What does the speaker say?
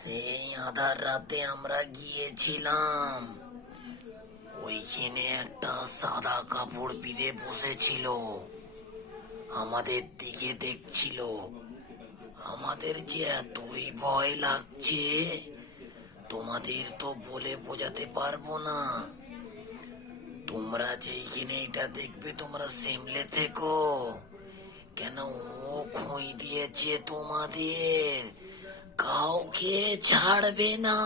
সেই আধার রাতে আমরা গিয়েছিলাম। ওইখানে একটা সাদা কাপড় বিঁধে বসেছিল, আমাদের দিকে দেখছিল। আমাদের যে এতই ভয় লাগছে, তোমাদের তো বলে বোঝাতে পারবো না। তোমরা যেইখানে এটা দেখবে তোমরা সামলে থেকো, কেন ও খই দিয়েছে তোমাদের, কাউকে ছাড়বে না।